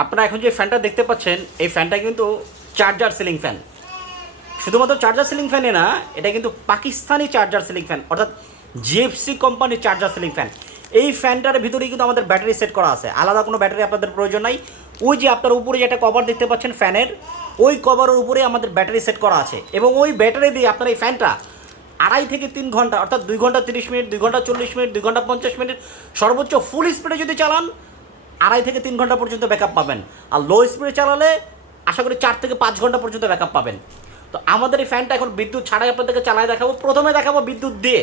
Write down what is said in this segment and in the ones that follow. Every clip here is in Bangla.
আপনারা এখন যে ফ্যানটা দেখতে পাচ্ছেন এই ফ্যানটা কিন্তু চার্জার সিলিং ফ্যান। শুধুমাত্র চার্জার সিলিং ফ্যানে না, এটা কিন্তু পাকিস্তানি চার্জার সিলিং ফ্যান, অর্থাৎ জিএফসি কোম্পানির চার্জার সিলিং ফ্যান। এই ফ্যানটার ভিতরেই কিন্তু আমাদের ব্যাটারি সেট করা আছে, আলাদা কোনো ব্যাটারি আপনাদের প্রয়োজন নাই। ওই যে আপনার উপরে যে একটা কভার দেখতে পাচ্ছেন ফ্যানের, ওই কভারের উপরে আমাদের ব্যাটারি সেট করা আছে এবং ওই ব্যাটারি দিয়ে আপনার এই ফ্যানটা 2.5 থেকে 3 ঘন্টা, অর্থাৎ 2 ঘন্টা 30 মিনিট, 2 ঘন্টা 40 মিনিট, 2 ঘন্টা 50 মিনিট, সর্বোচ্চ ফুল স্পিডে যদি চালান 2.5 থেকে 3 ঘন্টা পর্যন্ত ব্যাকআপ পাবেন। আর লো স্পিডে চালালে আশা করি 4 থেকে 5 ঘন্টা পর্যন্ত ব্যাকআপ পাবেন। তো আমাদের এই ফ্যানটা এখন বিদ্যুৎ ছাড়াই আপনাদেরকে চালায় দেখাবো। প্রথমে দেখাবো বিদ্যুৎ দিয়ে,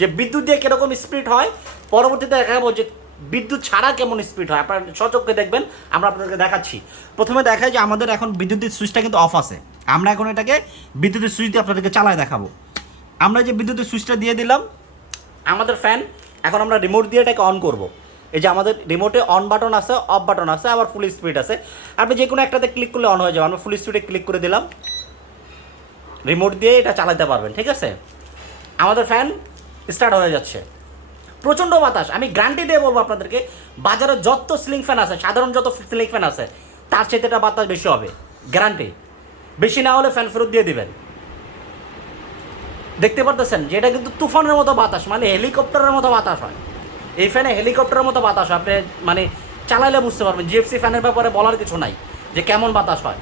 যে বিদ্যুৎ দিয়ে কীরকম স্পিড হয়। পরবর্তীতে দেখাবো যে বিদ্যুৎ ছাড়া কেমন স্পিড হয়, আপনারা সচক্ষে দেখবেন, আমরা আপনাদেরকে দেখাচ্ছি। প্রথমে দেখায় যে আমাদের এখন বিদ্যুতের সুইচটা কিন্তু অফ আছে, আমরা এখন এটাকে বিদ্যুতের সুইচ দিয়ে আপনাদেরকে চালায় দেখাবো। আমরা যে বিদ্যুতের সুইচটা দিয়ে দিলাম আমাদের ফ্যান, এখন আমরা রিমোট দিয়ে এটাকে অন করব। এই যে আমাদের রিমোটে অন বাটন আছে, অফ বাটন আছে, আবার ফুল স্পিড আছে। আপনি যে কোনো একটাতে ক্লিক করলে অন হয়ে যাবে। আমরা ফুল স্পিডে ক্লিক করে দিলাম, রিমোট দিয়ে এটা চালাতে পারবেন, ঠিক আছে। আমাদের ফ্যান স্টার্ট হয়ে যাচ্ছে। প্রচণ্ড বাতাস, আমি গ্যারান্টি দিয়ে বলবো আপনাদেরকে, বাজারে যত সিলিং ফ্যান আছে, সাধারণ যত সিলিং ফ্যান আছে, তার চাইতে এটা বাতাস বেশি হবে, গ্যারান্টি। বেশি না হলে ফ্যান ফেরত দিয়ে দিবেন। দেখতে পারতেছেন যে এটা কিন্তু তুফানের মতো বাতাস, মানে হেলিকপ্টারের মতো বাতাস হয়। এই ফ্যানে হেলিকপ্টারের মতো বাতাস হয়, আপনি মানে চালাইলে বুঝতে পারবেন। জিএফসি ফ্যানের ব্যাপারে বলার কিছু নাই যে কেমন বাতাস হয়।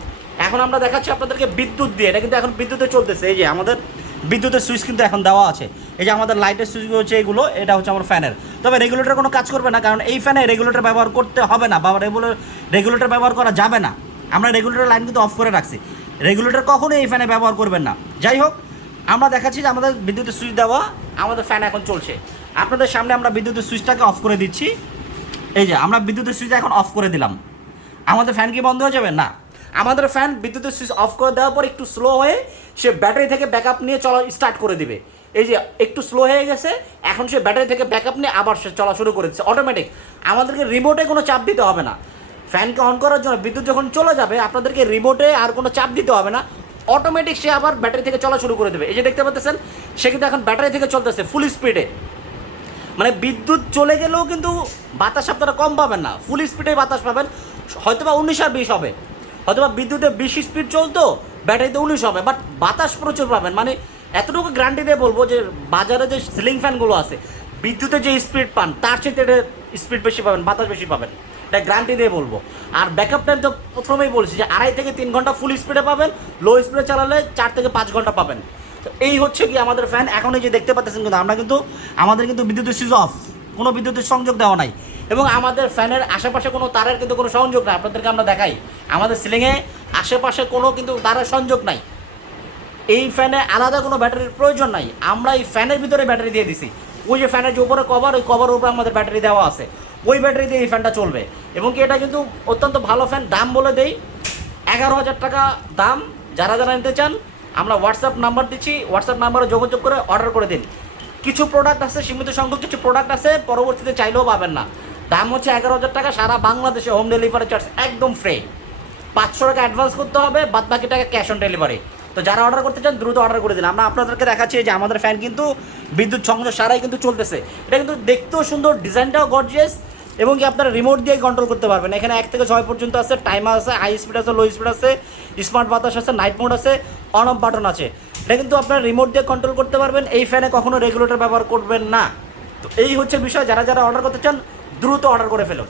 এখন আমরা দেখাচ্ছি আপনাদেরকে বিদ্যুৎ দিয়ে, এটা কিন্তু এখন বিদ্যুতে চলতেছে। এই যে আমাদের বিদ্যুতের সুইচ কিন্তু এখন দেওয়া আছে। এই যে আমাদের লাইটের সুইচ হচ্ছে এগুলো, এটা হচ্ছে আমার ফ্যানের। তবে রেগুলেটর কোনো কাজ করবে না, কারণ এই ফ্যানে রেগুলেটর ব্যবহার করতে হবে না, বা রেগুলেটর ব্যবহার করা যাবে না। আমরা রেগুলেটর লাইন কিন্তু অফ করে রাখছি, রেগুলেটর কখনোই এই ফ্যানে ব্যবহার করবেন না। যাই হোক, আমরা দেখাচ্ছি যে আমাদের বিদ্যুতের সুইচ দেওয়া, আমাদের ফ্যান এখন চলছে। আপনাদের সামনে আমরা বিদ্যুতের সুইচটাকে অফ করে দিচ্ছি। এই যে আমরা বিদ্যুতের সুইচ এখন অফ করে দিলাম। আমাদের ফ্যান কি বন্ধ হয়ে যাবে? না, আমাদের ফ্যান বিদ্যুতের সুইচ অফ করে দেওয়ার পর একটু স্লো হয়ে সে ব্যাটারি থেকে ব্যাকআপ নিয়ে চলা স্টার্ট করে দিবে। এই যে একটু স্লো হয়ে গেছে, এখন সে ব্যাটারি থেকে ব্যাকআপ নিয়ে আবার সে চলা শুরু করে দিচ্ছে অটোমেটিক। আমাদেরকে রিমোটে কোনো চাপ দিতে হবে না। ফ্যানকে অন করার জন্য বিদ্যুৎ যখন চলে যাবে, আপনাদেরকে রিমোটে আর কোনো চাপ দিতে হবে না, অটোমেটিক সে আবার ব্যাটারি থেকে চলা শুরু করে দেবে। এই যে দেখতে পাচ্ছেন, সে কিন্তু এখন ব্যাটারি থেকে চলতেছে ফুল স্পিডে। মানে বিদ্যুৎ চলে গেলেও কিন্তু বাতাস আপনারা কম পাবেন না, ফুল স্পিডে বাতাস পাবেন। হয়তোবা 19 আর 20 হবে, হয়তোবা বিদ্যুতে 20 স্পিড চলতো, ব্যাটারিতে 19 হবে, বাট বাতাস প্রচুর পাবেন। মানে এতটুকু গ্যারান্টি দিয়ে বলবো যে বাজারে যে সিলিং ফ্যানগুলো আছে, বিদ্যুতে যে স্পিড পান তার চেয়ে এটা স্পিড বেশি পাবেন, বাতাস বেশি পাবেন, এটা গ্যারান্টি দিয়ে বলবো। আর ব্যাকআপ টাইম তো প্রথমেই বলছি যে 2.5 থেকে 3 ঘন্টা ফুল স্পিডে পাবেন, লো স্পিডে চালালে 4 থেকে 5 ঘন্টা পাবেন। তো এই হচ্ছে কি আমাদের ফ্যান। এখন এই যে দেখতে পাচ্ছেন, কিন্তু আমরা কিন্তু আমাদের কিন্তু বিদ্যুতের সুইচ অফ, কোনো বিদ্যুতের সংযোগ দেওয়া নাই, এবং আমাদের ফ্যানের আশেপাশে কোনো তারের কিন্তু কোনো সংযোগ নাই। আপনাদেরকে আমরা দেখাই, আমাদের সিলিংয়ে আশেপাশে কোনো কিন্তু তারের সংযোগ নাই। এই ফ্যানে আলাদা কোনো ব্যাটারির প্রয়োজন নাই, আমরা এই ফ্যানের ভিতরে ব্যাটারি দিয়ে দিছি। ওই যে ফ্যানের যে উপরে কভার, ওই কভারের উপরে আমাদের ব্যাটারি দেওয়া আছে, ওই ব্যাটারি দিয়ে এই ফ্যানটা চলবে। এবং কি এটা কিন্তু অত্যন্ত ভালো ফ্যান। দাম বলে দেই 11,000 টাকা দাম। যারা যারা নিতে চান আমরা হোয়াটসঅ্যাপ নাম্বার দিচ্ছি, হোয়াটসঅ্যাপ নাম্বারে যোগাযোগ করে অর্ডার করে দিন। কিছু প্রোডাক্ট আছে, সীমিত সংখ্যক কিছু প্রোডাক্ট আছে, পরবর্তীতে চাইলেও পাবেন না। দাম হচ্ছে 11,000 টাকা, সারা বাংলাদেশে হোম ডেলিভারি চার্জ একদম ফ্রি। 500 টাকা অ্যাডভান্স করতে হবে, বাদ বাকি টাকা ক্যাশ অন ডেলিভারি। তো যারা অর্ডার করতে চান দ্রুত অর্ডার করে দিন। আমরা আপনাদেরকে দেখাচ্ছি যে আমাদের ফ্যান কিন্তু বিদ্যুৎ সংযোগ সারাই কিন্তু চলতেছে। এটা কিন্তু দেখতেও সুন্দর, ডিজাইনটাও গর্জিয়াস, এবং কি আপনারা রিমোট দিয়ে কন্ট্রোল করতে পারবেন। এখানে 1 থেকে 6 পর্যন্ত আছে, টাইমার আছে, হাই স্পিড আছে, লো স্পিড আছে, স্মার্ট বাতাস আছে, নাইট মোড আছে, অন অফ বাটন আছে। এটা কিন্তু আপনারা রিমোট দিয়ে কন্ট্রোল করতে পারবেন। এই ফ্যানে কখনো রেগুলেটর ব্যবহার করবেন না। তো এই হচ্ছে বিষয়। যারা যারা অর্ডার করতে চান দ্রুত অর্ডার করে ফেলুন।